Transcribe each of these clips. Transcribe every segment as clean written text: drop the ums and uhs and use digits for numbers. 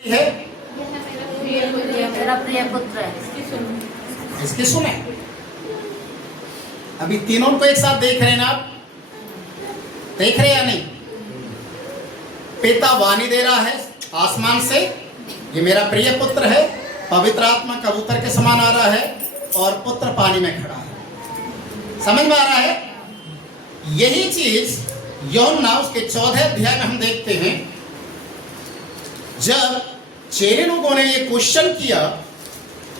है मेरा प्रिय पुत्र है। इसकी सुने। अभी तीनों को एक साथ देख रहे हैं ना आप? देख रहे हैं या नहीं? पिता वाणी दे रहा है आसमान से, ये मेरा प्रिय पुत्र है। पवित्र आत्मा कबूतर के समान आ रहा है और पुत्र पानी में खड़ा है। समझ में आ रहा है? यही चीज यूहन्ना उसके 14 अध्याय में हम देखते हैं। जब चेले लोगों ने ये क्वेश्चन किया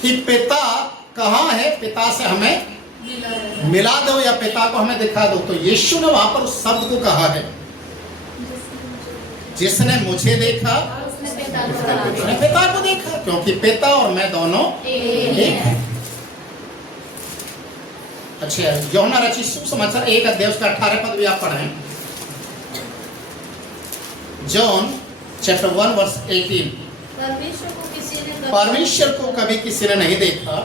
कि पिता कहाँ है, पिता से हमें मिला दो या पिता को हमें दिखा दो, तो यीशु ने वहां पर उस शब्द को कहा है, जिसने मुझे देखा उसने पिता को देखा, क्योंकि पिता और मैं दोनों एक हैं। अच्छा, यूहन्ना रचित सुसमाचार 1 अध्याय उसका 18 पद भी आप पढ़ें। John chapter 1 verse 18। परमेश्वर को कभी किसी ने नहीं देखा,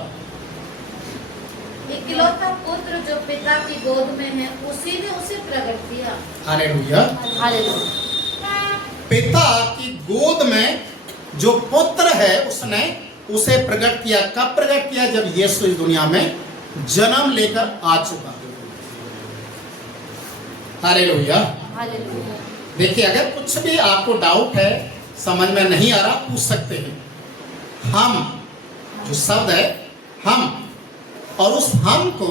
इकलौता पुत्र जो पिता की गोद में है, उसी ने उसे प्रकट किया। हालेलुया। पिता की गोद में जो पुत्र है उसने उसे प्रकट किया। कब प्रकट किया? जब यीशु इस दुनिया में जन्म लेकर आ चुका। हालेलुया। देखिए, अगर कुछ भी आपको डाउट है, समझ में नहीं आ रहा, पूछ सकते हैं। हम जो शब्द है हम, और उस हम को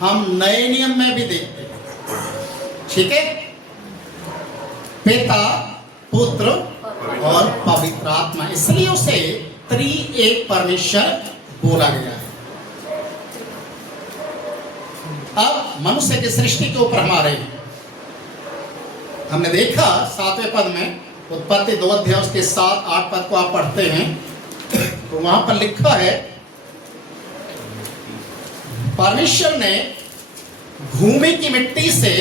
हम नए नियम में भी देखते हैं। ठीक है? पिता, पुत्र और पवित्र आत्मा, इसलिए उसे त्रिएक परमेश्वर बोला गया है। अब मनुष्य की सृष्टि के ऊपर हमारे हमने देखा 7वें पद में, उत्पत्ति 2 अध्याय उसके 7-8 पद को आप पढ़ते हैं तो वहां पर लिखा है, परमेश्वर ने भूमि की मिट्टी से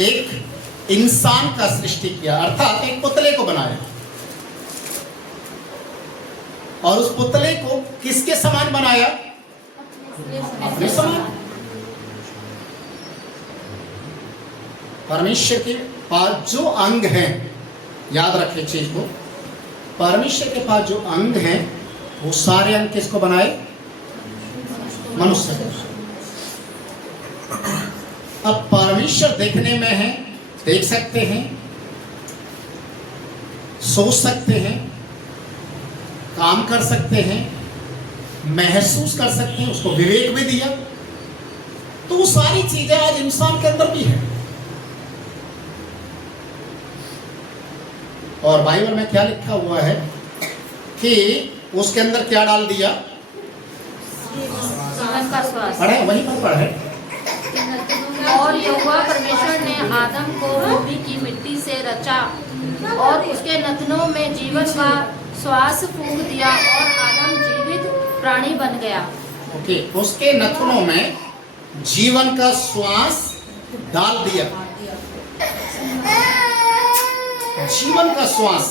एक इंसान का सृष्टि किया, अर्थात एक पुतले को बनाया। और उस पुतले को किसके समान बनाया? अपने समान। परमेश्वर के पास जो अंग हैं, याद रखें चीज को, परमेश्वर के पास जो अंग हैं वो सारे अंग किसको बनाए? मनुष्य को। अब परमेश्वर देखने में है, देख सकते हैं, सोच सकते हैं, काम कर सकते हैं, महसूस कर सकते हैं, उसको विवेक भी दिया। तो वो सारी चीजें आज इंसान के अंदर भी है। और बाइबल में क्या लिखा हुआ है कि उसके अंदर क्या डाल दिया? पढ़े, वहीं पर पढ़े। और यहोवा परमेश्वर ने आदम को भूमि की मिट्टी से रचा और उसके नथनों में जीवन का श्वास फूंक दिया और आदम जीवित प्राणी बन गया। ओके, उसके नथनों में जीवन का श्वास डाल दिया। जीवन का श्वास,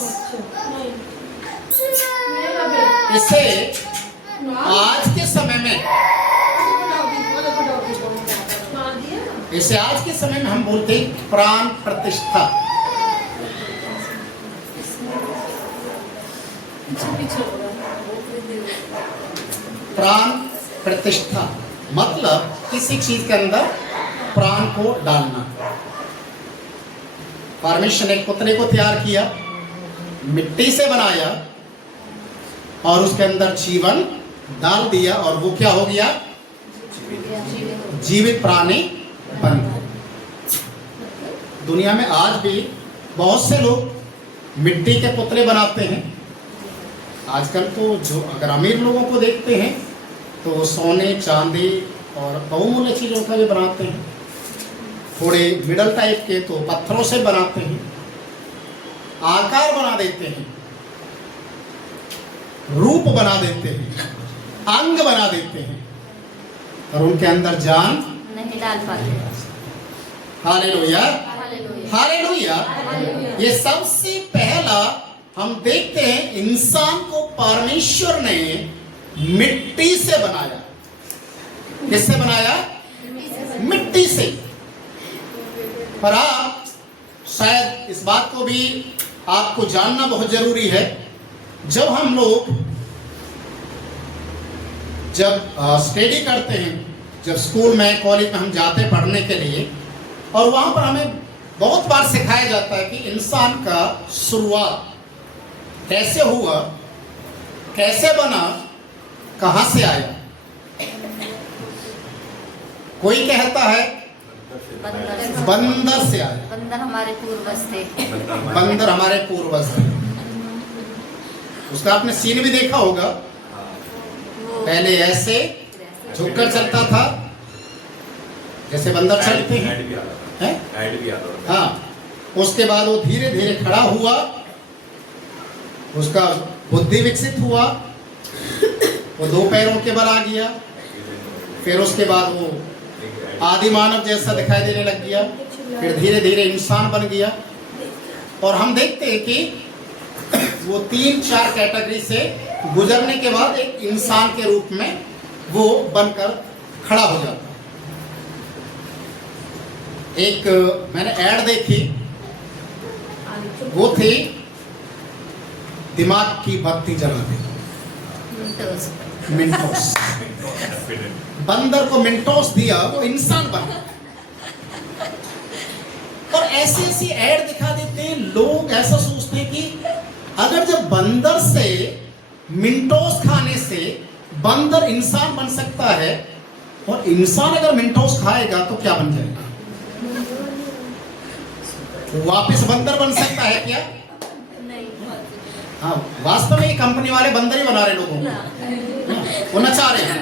इसे आज के समय में, इसे आज के समय में हम बोलते हैं प्राण प्रतिष्ठा। प्राण प्रतिष्ठा मतलब किसी चीज के अंदर प्राण को डालना। परमेश्वर ने एक पुतले को तैयार किया, मिट्टी से बनाया और उसके अंदर जीवन डाल दिया, और वो क्या हो गया? जीवित प्राणी बन गया। दुनिया में आज भी बहुत से लोग मिट्टी के पुतले बनाते हैं। आजकल तो जो अगर अमीर लोगों को देखते हैं तो वो सोने, चांदी और बहुमूल्य चीज़ों का भी बनाते हैं। थोड़े मिडल टाइप के तो पत्थरों से बनाते हैं, आकार बना देते हैं, रूप बना देते हैं, अंग बना देते हैं, और उनके अंदर जान नहीं डाल पाते। Hallelujah, hallelujah. ये सबसे पहला हम देखते हैं, इंसान को परमेश्वर ने मिट्टी से बनाया। किससे बनाया? मिट्टी से। पर आप शायद इस बात को भी आपको जानना बहुत जरूरी है। जब हम लोग स्टडी करते हैं, जब स्कूल में कॉलेज में हम जाते हैं पढ़ने के लिए, और वहाँ पर हमें बहुत बार सिखाया जाता है कि इंसान का शुरुआत कैसे हुआ, कैसे बना, कहाँ से आया। कोई कहता है बंदर से आया। बंदर हमारे पूर्वज थे। बंदर हमारे पूर्वज थे। उसका आपने सीन भी देखा होगा। पहले ऐसे झुककर चलता था जैसे बंदर चलते हैं, हाँ। उसके बाद वो धीरे धीरे खड़ा हुआ, उसका बुद्धि विकसित हुआ, वो 2 पैरों के बल आ गया। फिर उसके बाद वो आदि मानव जैसा दिखाई देने लग गया, फिर धीरे धीरे इंसान बन गया। और हम देखते हैं कि वो 3-4 कैटेगरी से गुजरने के बाद एक इंसान के रूप में वो बनकर खड़ा हो जाता। एक मैंने ऐड देखी, वो थी दिमाग की बत्ती जला दे, मिंटोस। बंदर को मिंटोस दिया, वो इंसान बना। और ऐसी ऐसी ऐड दिखा देते हैं, लोग ऐसा सोचते हैं कि अगर जब बंदर से मिंटोस खाने से बंदर इंसान बन सकता है, और इंसान अगर मिंटोस खाएगा तो क्या बन जाएगा? वापस बंदर बन सकता है क्या? नहीं। हाँ, वास्तव में ये कंपनी वाले बंदर ही बना रहे लोगों को, वो नचा रहे हैं।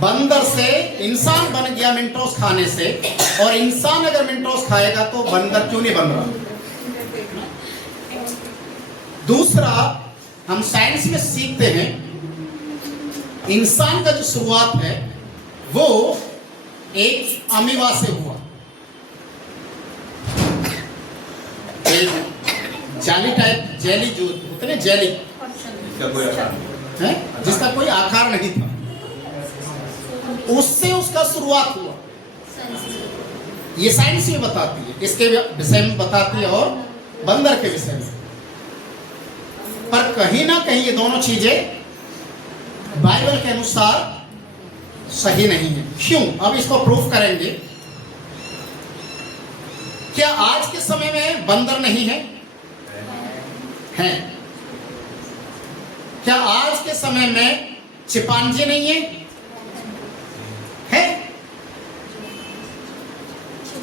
बंदर से इंसान बन गया मिंटोस खाने से, और इंसान अगर मिंटोस खाएगा तो बंदर क्यों नहीं बन रहा? दूसरा, हम साइंस में सीखते हैं इंसान का जो शुरुआत है वो एक अमीबा से हुआ। जाली टाइप, जेली जो होते हैं, जेली है जिसका कोई आकार नहीं था, उससे उसका शुरुआत हुआ। ये साइंस भी बताती है, इसके विषय में बताती है और बंदर के विषय में। पर कहीं ना कहीं ये दोनों चीजें बाइबल के अनुसार सही नहीं है। क्यों? अब इसको प्रूफ करेंगे। क्या आज के समय में बंदर नहीं है? हैं। क्या आज के समय में चिंपांजी नहीं है? है?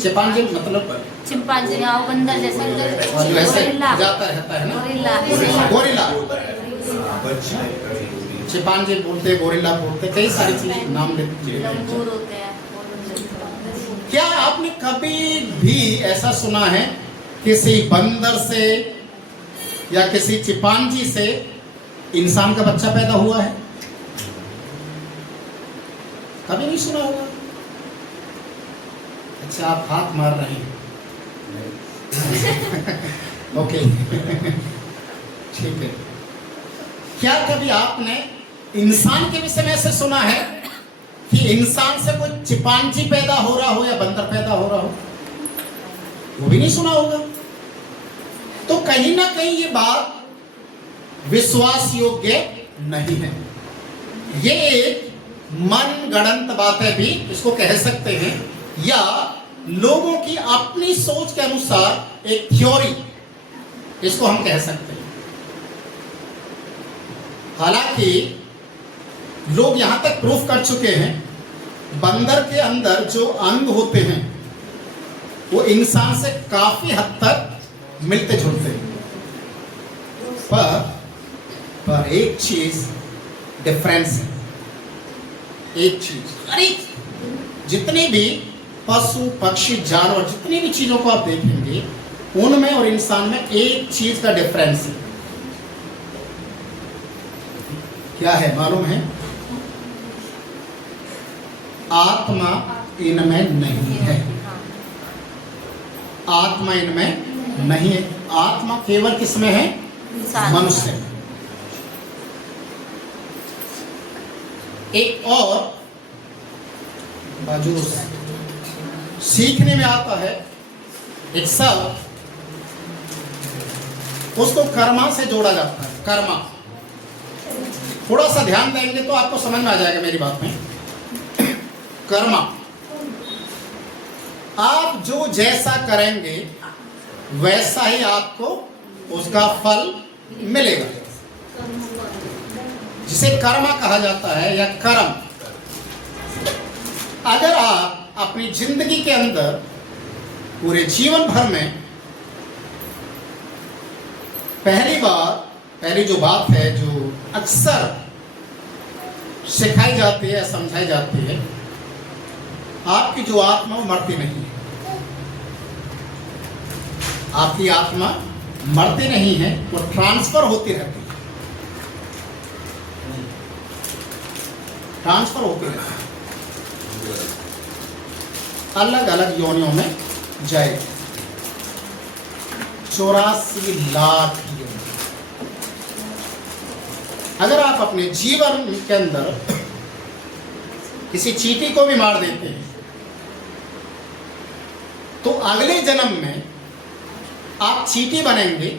चिंपांजी मतलब चिंपांजी, हाँ, बंदर जैसे जाता रहता है ना, गोरिल्ला। चिंपांजी बोलते, गोरिल्ला बोलते, कई सारी चीज नाम लेते हैं। क्या आपने कभी भी ऐसा सुना है किसी बंदर से या किसी चिंपांजी से इंसान का बच्चा पैदा हुआ है? कभी नहीं सुना होगा। अच्छा, आप हाथ मार रहे हैं। ओके, ठीक है। क्या कभी आपने इंसान के विषय में ऐसे सुना है कि इंसान से कोई चिंपांजी पैदा हो रहा हो या बंदर पैदा हो रहा हो? वो भी नहीं सुना होगा। तो कहीं ना कहीं ये बात विश्वास योग्य नहीं है। ये एक मन गढ़ंत बातें भी इसको कह सकते हैं, या लोगों की अपनी सोच के अनुसार एक थ्योरी इसको हम कह सकते हैं। हालांकि लोग यहां तक प्रूफ कर चुके हैं बंदर के अंदर जो अंग होते हैं वो इंसान से काफी हद तक मिलते जुलते हैं, पर एक चीज डिफरेंस है। एक चीज, अरे जितने भी पशु पक्षी जानवर जितनी भी चीजों को आप देखेंगे उनमें और इंसान में एक चीज का डिफरेंस है। क्या है मालूम है? आत्मा इनमें नहीं है। आत्मा इनमें नहीं है। आत्मा केवल किसमें है? मनुष्य में। एक और बाजू सीखने में आता है, एक शब्द उसको कर्मा से जोड़ा जाता है। कर्मा, थोड़ा सा ध्यान देंगे तो आपको समझ में आ जाएगा मेरी बात में। कर्मा, आप जो जैसा करेंगे वैसा ही आपको उसका फल मिलेगा, जिसे कर्मा कहा जाता है या कर्म। अगर आप अपनी जिंदगी के अंदर पूरे जीवन भर में पहली जो बात है जो अक्सर सिखाई जाती है, समझाई जाती है, आपकी जो आत्मा वो मरती नहीं है। आपकी आत्मा मरती नहीं है, वो ट्रांसफर होती रहती है, ट्रांसफर होती रहती है, अलग अलग योनियों में जाएगी। 84 लाख योनि। अगर आप अपने जीवन के अंदर किसी चींटी को भी मार देते हैं तो अगले जन्म में आप चींटी बनेंगे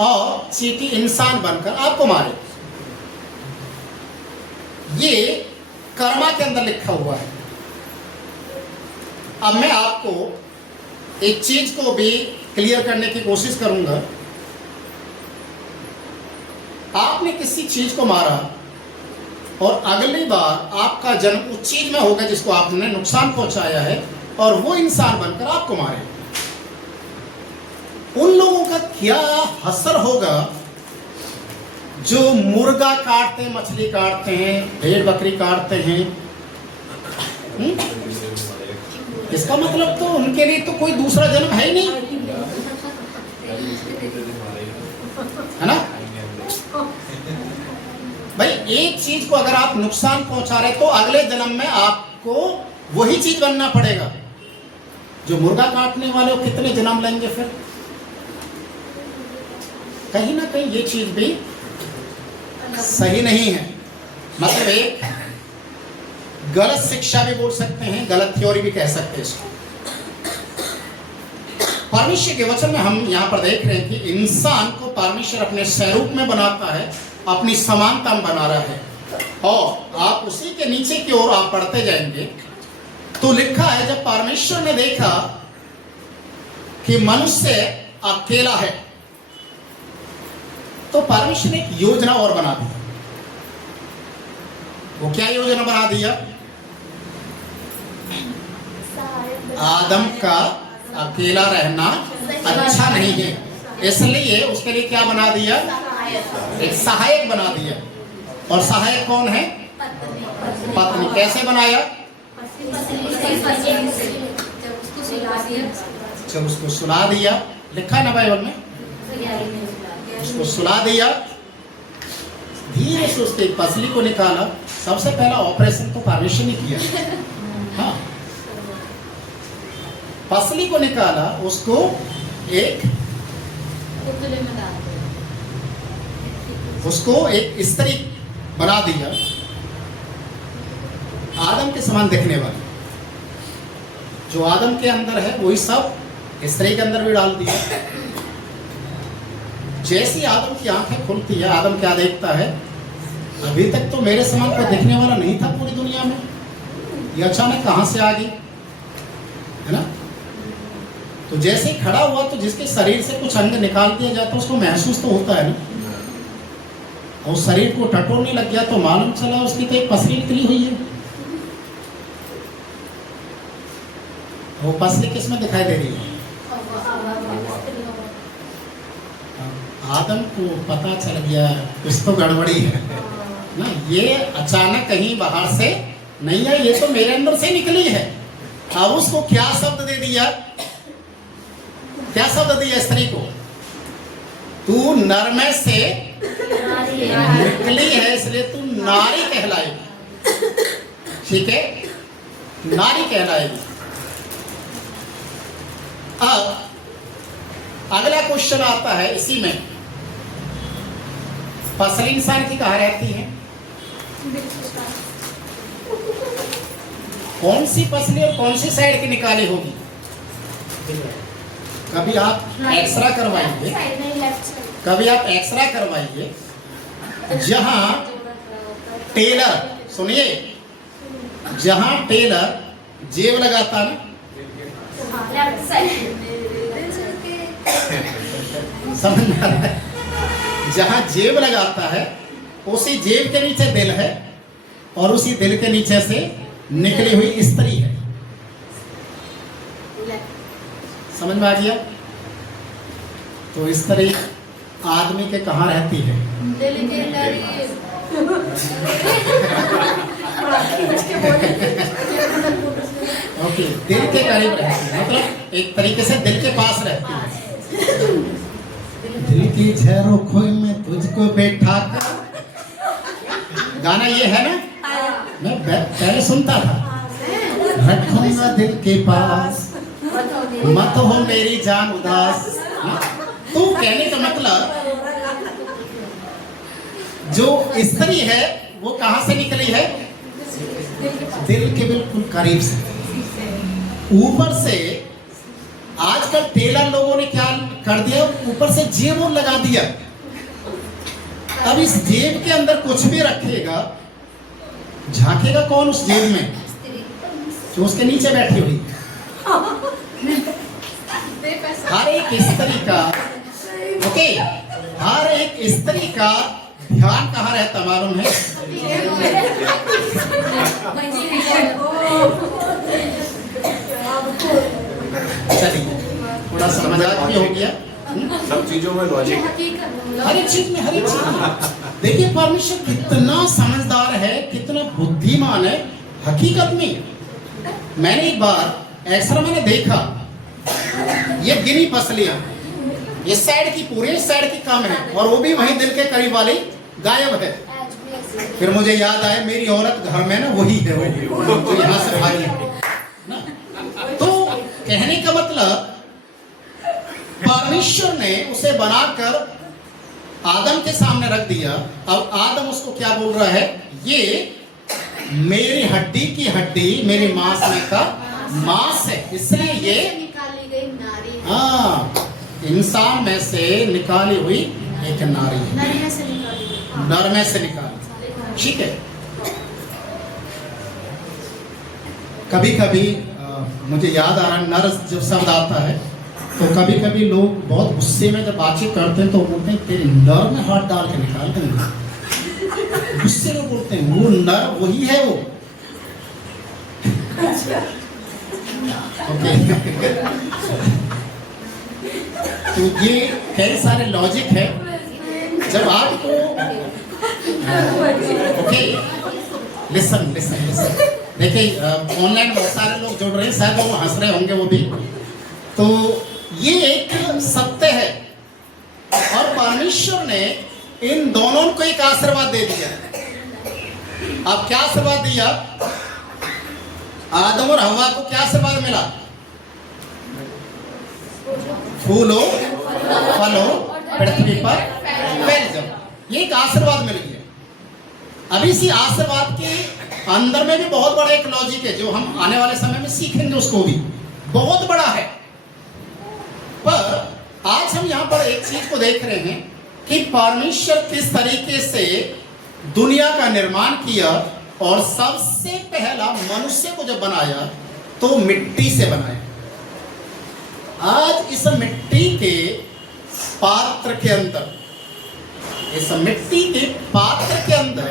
और चींटी इंसान बनकर आपको मारेगी। ये कर्मा के अंदर लिखा हुआ है। अब मैं आपको एक चीज को भी क्लियर करने की कोशिश करूंगा। आपने किसी चीज को मारा और अगली बार आपका जन्म उस चीज में होगा जिसको आपने नुकसान पहुंचाया है, और वो इंसान बनकर आपको मारे। उन लोगों का क्या असर होगा जो मुर्गा काटते हैं, मछली काटते हैं, भेड़ बकरी काटते हैं। इसका मतलब तो उनके लिए तो कोई दूसरा जन्म है ही नहीं, है ना भाई। एक चीज को अगर आप नुकसान पहुंचा रहे तो अगले जन्म में आपको वही चीज बनना पड़ेगा। जो मुर्गा काटने वाले वो कितने जन्म लेंगे फिर? कहीं ना कहीं ये चीज भी सही नहीं है। मतलब एक गलत शिक्षा भी बोल सकते हैं, गलत थ्योरी भी कह सकते हैं इसको। परमेश्वर के वचन में हम यहाँ पर देख रहे हैं कि इंसान को परमेश्वर अपने स्वरूप में बनाता है, अपनी समानता में बना रहा है, और आप उसी के नीचे की ओर आप पढ़ते जाएंगे तो लिखा है जब परमेश्वर ने देखा कि मनुष्य अकेला है तो परमेश्वर ने एक योजना और बना दी। वो क्या योजना बना दिया? आदम का अकेला रहना अच्छा नहीं है, इसलिए उसके लिए क्या बना दिया? एक सहायक बना दिया। और सहायक कौन है? पत्नी। कैसे बनाया? जब उसको सुला दिया, लिखा है ना बाइबल में, उसको सुला दिया, धीरे से उसके पसली को निकाला। सबसे पहला ऑपरेशन तो परमेश्वर ने किया। हाँ, पसली को निकाला, उसको एक स्त्री बना दिया, आदम के समान दिखने वाली। जो आदम के अंदर है वही सब स्त्री के अंदर भी डाल दिया। जैसी आदम की आंखें खुलती है, आदम क्या देखता है? अभी तक तो मेरे समान कोई दिखने वाला नहीं था पूरी दुनिया में, ये अचानक कहां से आ गई, है ना। तो जैसे ही खड़ा हुआ तो जिसके शरीर से कुछ अंग निकाल दिया जाता है उसको महसूस तो होता है ना। और शरीर को टटोलने लग गया तो मालूम चला उसकी तो एक पसली निकली हुई है। वो पसली किस में दिखाई दे रही है? आदम को पता चल गया कुछ तो गड़बड़ी है ना, ये अचानक कहीं बाहर से नहीं है, ये तो मेरे अंदर से निकली है। अब उसको क्या शब्द दे दिया? क्या शब्द दिया स्त्री को? तू नर में से निकली है इसलिए तू नारी कहलाएगी। ठीक है, नारी कहलाएगी। अब अगला क्वेश्चन आता है इसी में, पसली इंसान की कहाँ रहती है? कौन सी पसली और कौन सी साइड की निकाली होगी? कभी आप एक्सरा करवाइए, कभी आप एक्सरा करवाइए, जहां टेलर, सुनिए, जहां टेलर जेब लगाता ना, समझ में आ रहा है, जहां जेब लगाता है उसी जेब के नीचे दिल है और उसी दिल के नीचे से निकली हुई स्त्री है। समझ में आ गया? तो स्त्री आदमी के कहाँ रहती है? दिल के करीब। ओके, दिल के करीब रहती है, मतलब एक तरीके से दिल के पास रहती है। दिल की झरोखों में तुझको बैठा कर, गाना ये है ना, मैं पहले सुनता था, रखूंगा दिल के पास, मत हो मेरी जान उदास। तो कहने का मतलब जो स्त्री है वो कहां से निकली है? दिल के बिल्कुल करीब से। ऊपर से आजकल टेलर लोगों ने क्या कर दिया, ऊपर से जेब और लगा दिया। अब इस जेब के अंदर कुछ भी रखेगा, झांकेगा कौन उस जेब में? जो उसके नीचे बैठी हुई। हर एक स्त्री का, ओके, हर एक स्त्री का ध्यान कहाँ रहता मालूम है? चलिए, थोड़ा समझदार भी हो गया। सब चीजों में लॉजिक है, हर एक चीज में, हर एक चीज में। देखिए परमेश्वर कितना समझदार है, कितना बुद्धिमान है। हकीकत में मैंने एक बार एक्सरा मैंने देखा, ये गिनी पसलियां इस साइड की पूरी, इस साइड की कम है, और वो भी वहीं दिल के करीब वाली गायब है। फिर मुझे याद आया मेरी औरत घर में ना वही है, वो जो यहाँ से भागी है ना। तो कहने का मतलब परमेश्वर ने उसे बनाकर आदम के सामने रख दिया। अब आदम उसको क्या बोल रहा है? ये मेरी हड्डी की हड्डी, मेरी मांस में का मांस है, इसलिए ये निकाली गई नारी है। हाँ, इंसान में से निकाली हुई एक नारी है, नर में से निकाली गई। नर में से निकाली। ठीक है। कभी कभी मुझे याद आ रहा है, नर जब शब्द आता है तो कभी कभी लोग बहुत गुस्से में जब बातचीत करते हैं तो बोलते हैं तेरे नर में हाथ डाल के निकाल देंगे। गुस्से में बोलते हैं, वो नर वही है वो। ओके। तो ये कई सारे लॉजिक है। जब आपको ओके, लिसन लिसन लिसन, देखिए ऑनलाइन बहुत सारे लोग जुड़ रहे हैं, शायद वो हंस रहे होंगे वो भी। तो ये एक सत्य है, और परमेश्वर ने इन दोनों को एक आशीर्वाद दे दिया। अब क्या आशीर्वाद दिया? आदम और हव्वा को क्या आशीर्वाद मिला? फूलो, फलो, पृथ्वी पर फैल जाओ, ये एक आशीर्वाद मिल गया। अब इसी आशीर्वाद के अंदर में भी बहुत बड़ा एक लॉजिक है, जो हम आने वाले समय में सीखेंगे, उसको भी बहुत बड़ा है। पर आज हम यहाँ पर एक चीज को देख रहे हैं कि परमेश्वर किस तरीके से दुनिया का निर्माण किया, और सबसे पहला मनुष्य को जब बनाया तो मिट्टी से बनाया। आज इस मिट्टी के पात्र के अंदर, इस मिट्टी के पात्र के अंदर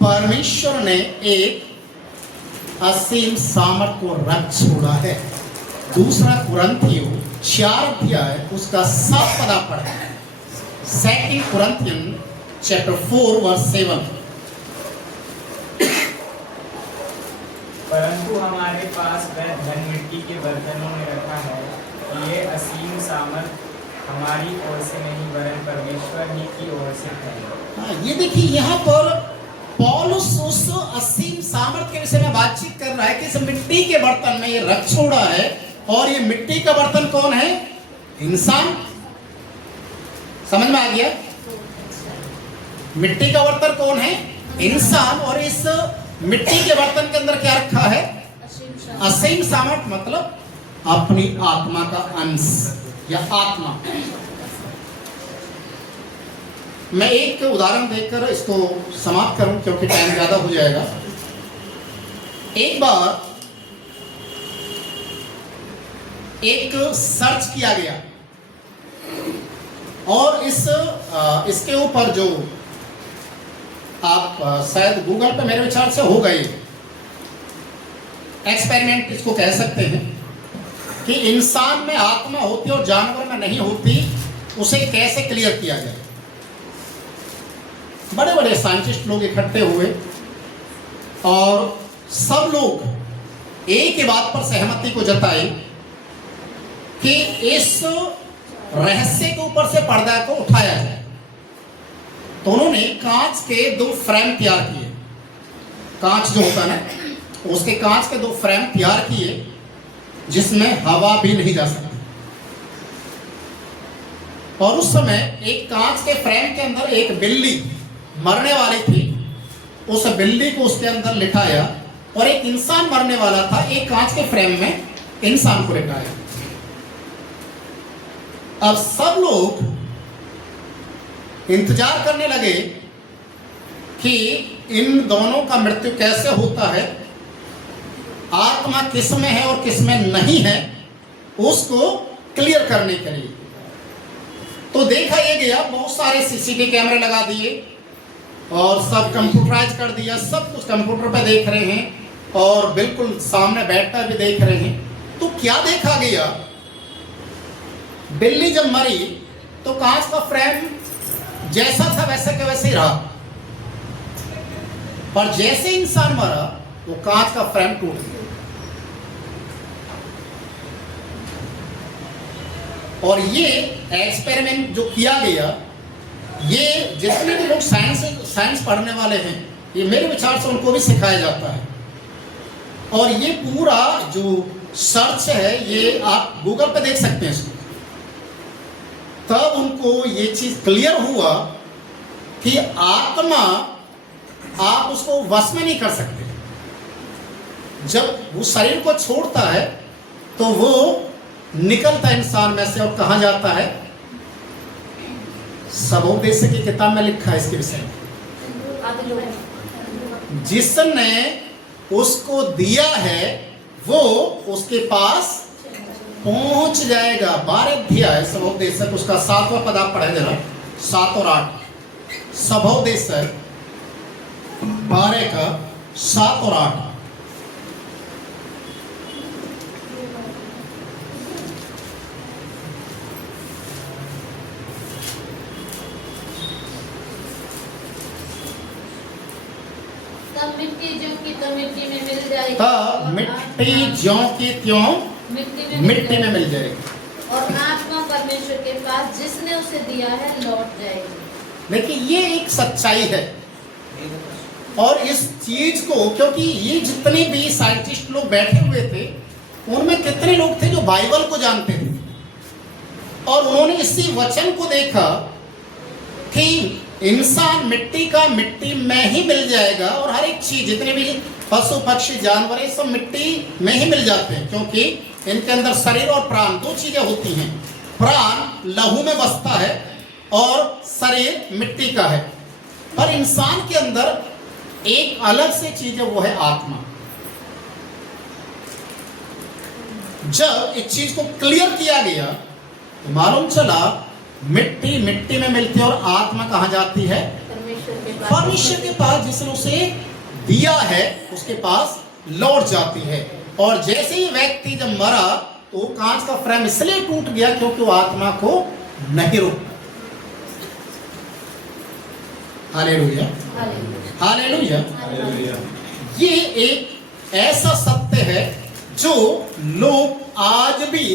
परमेश्वर ने एक असीम सामर्थ को रख छोड़ा है। दूसरा कुरिन्थियों 4 अध्याय उसका 7 पद आप पढ़ें। 2 कुरिन्थियन चैप्टर 4 वर्स 7। परंतु हमारे पास वह धन मिट्टी के बर्तनों में रखा है कि ये असीम सामर्थ हमारी ओर से नहीं वरन परमेश्वर ही की ओर से है। हाँ, ये देखिए यहाँ पर पौलुस उस असीम सामर्थ के विषय में बातचीत कर रहा है कि इस मिट्टी के बर्तन में ये रख छोड़ा है, और ये मिट्टी का बर्तन कौन है? इंसान। समझ में आ गया? मिट्टी का बर्तन कौन है? इंसान। और इस मिट्टी के बर्तन के अंदर क्या रखा है? असीम सामर्थ। मतलब अपनी आत्मा का अंश या आत्मा। मैं एक उदाहरण देकर इसको समाप्त करूं क्योंकि टाइम ज्यादा हो जाएगा। एक बार एक सर्च किया गया और इसके ऊपर जो आप शायद गूगल पे मेरे विचार से हो गए एक्सपेरिमेंट इसको कह सकते हैं कि इंसान में आत्मा होती और जानवर में नहीं होती, उसे कैसे क्लियर किया जाए। बड़े बड़े साइंटिस्ट लोग इकट्ठे हुए और सब लोग एक ही बात पर सहमति को जताए कि इस रहस्य के ऊपर से पर्दा को उठाया जाए। तो उन्होंने कांच के 2 फ्रेम तैयार किए। कांच जो होता है ना, उसके कांच के 2 फ्रेम तैयार किए जिसमें हवा भी नहीं जा सकती। और उस समय एक कांच के फ्रेम के अंदर एक बिल्ली मरने वाली थी, उस बिल्ली को उसके अंदर लिटाया और एक इंसान मरने वाला था, एक कांच के फ्रेम में इंसान को लिटाया। अब सब लोग इंतजार करने लगे कि इन दोनों का मृत्यु कैसे होता है, आत्मा किस में है और किस में नहीं है, उसको क्लियर करने के लिए। तो देखा ये गया, बहुत सारे सीसीटीवी कैमरे लगा दिए और सब कंप्यूटराइज कर दिया, सब कुछ कंप्यूटर पे देख रहे हैं और बिल्कुल सामने बैठकर भी देख रहे हैं। तो क्या देखा गया, बिल्ली जब मरी तो कांच का फ्रेम जैसा था वैसे के वैसे ही रहा, पर जैसे इंसान मरा वो कांच का फ्रेम टूट गया। और ये एक्सपेरिमेंट जो किया गया, ये जितने भी लोग साइंस पढ़ने वाले हैं, ये मेरे विचार से उनको भी सिखाया जाता है। और ये पूरा जो सर्च है ये आप गूगल पे देख सकते हैं इसको। तब उनको ये चीज क्लियर हुआ कि आत्मा आप उसको वश में नहीं कर सकते। जब वो शरीर को छोड़ता है तो वो निकलता है इंसान में से और कहाँ जाता है। सबोपदेश की किताब में लिखा है इसके विषय में, जिसने उसको दिया है वो उसके पास पहुंच जाएगा। 12 अध्याय सबोपदेशक, उसका 7वां पद आप पढ़े जरा, 7 और 8। सबोपदेशक 12 का 7 और 8। तब मिट्टी ज्यों की तो मिट्टी में मिल जाएगी, तब मिट्टी ज्यों की त्यों मिट्टी में मिल जाएगी और आत्मा परमेश्वर के पास जिसने उसे दिया है लौट जाएगी। देखिए ये एक सच्चाई है। और इस चीज को, क्योंकि ये जितने भी साइंटिस्ट लोग बैठे हुए थे उनमें कितने लोग थे जो बाइबल को जानते थे, और उन्होंने इसी वचन को देखा कि इंसान मिट्टी का मिट्टी में ही मिल जाएगा और हर एक चीज, जितने भी पशु पक्षी जानवर ये सब मिट्टी में ही मिल जाते हैं, क्योंकि इनके अंदर शरीर और प्राण 2 चीजें होती हैं। प्राण लहू में बसता है और शरीर मिट्टी का है। पर इंसान के अंदर एक अलग से चीज है, वो है आत्मा। जब इस चीज को क्लियर किया गया तो मालूम चला मिट्टी मिट्टी में मिलती है और आत्मा कहाँ जाती है, परमेश्वर के पास, जिसने उसे दिया है उसके पास लौट जाती है। और जैसे ही व्यक्ति जब मरा तो कांच का फ्रेम इसलिए टूट गया क्योंकि वो आत्मा को नहीं रोकता। Hallelujah, hallelujah. ये एक ऐसा सत्य है जो लोग आज भी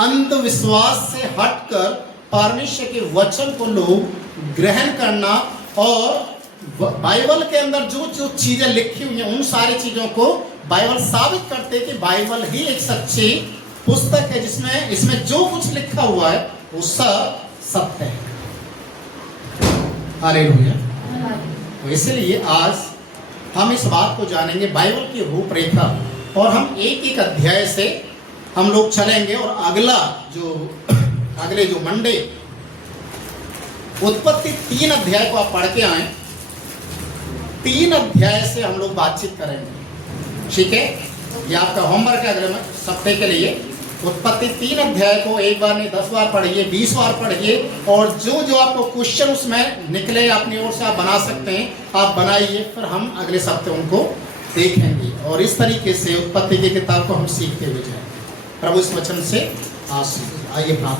अंधविश्वास से हटकर परमेश्वर के वचन को लोग ग्रहण करना और बाइबल के अंदर जो जो चीजें लिखी हुई हैं उन सारी चीजों को बाइबल साबित करते कि बाइबल ही एक सच्ची पुस्तक है, जिसमें इसमें जो कुछ लिखा हुआ है वो सब सत्य है। हालेलुया। तो इसलिए आज हम इस बात को जानेंगे, बाइबल की रूपरेखा और हम एक एक अध्याय से हम लोग चलेंगे। और अगले जो मंडे उत्पत्ति 3 अध्याय को आप पढ़ के आए, 3 अध्याय से हम लोग बातचीत करेंगे, ठीक है। ये आपका होमवर्क है अगले सप्ताह के लिए। उत्पत्ति 3 अध्याय को एक बार नहीं 10 बार पढ़िए, 20 बार पढ़िए, और जो जो आपको क्वेश्चन उसमें निकले अपनी ओर से आप बना सकते हैं, आप बनाइए। फिर हम अगले सप्ताह उनको देखेंगे और इस तरीके से उत्पत्ति की किताब को हम सीखते हुए जाएंगे। प्रभु इस वचन से आशीष। आइए प्रार्थना।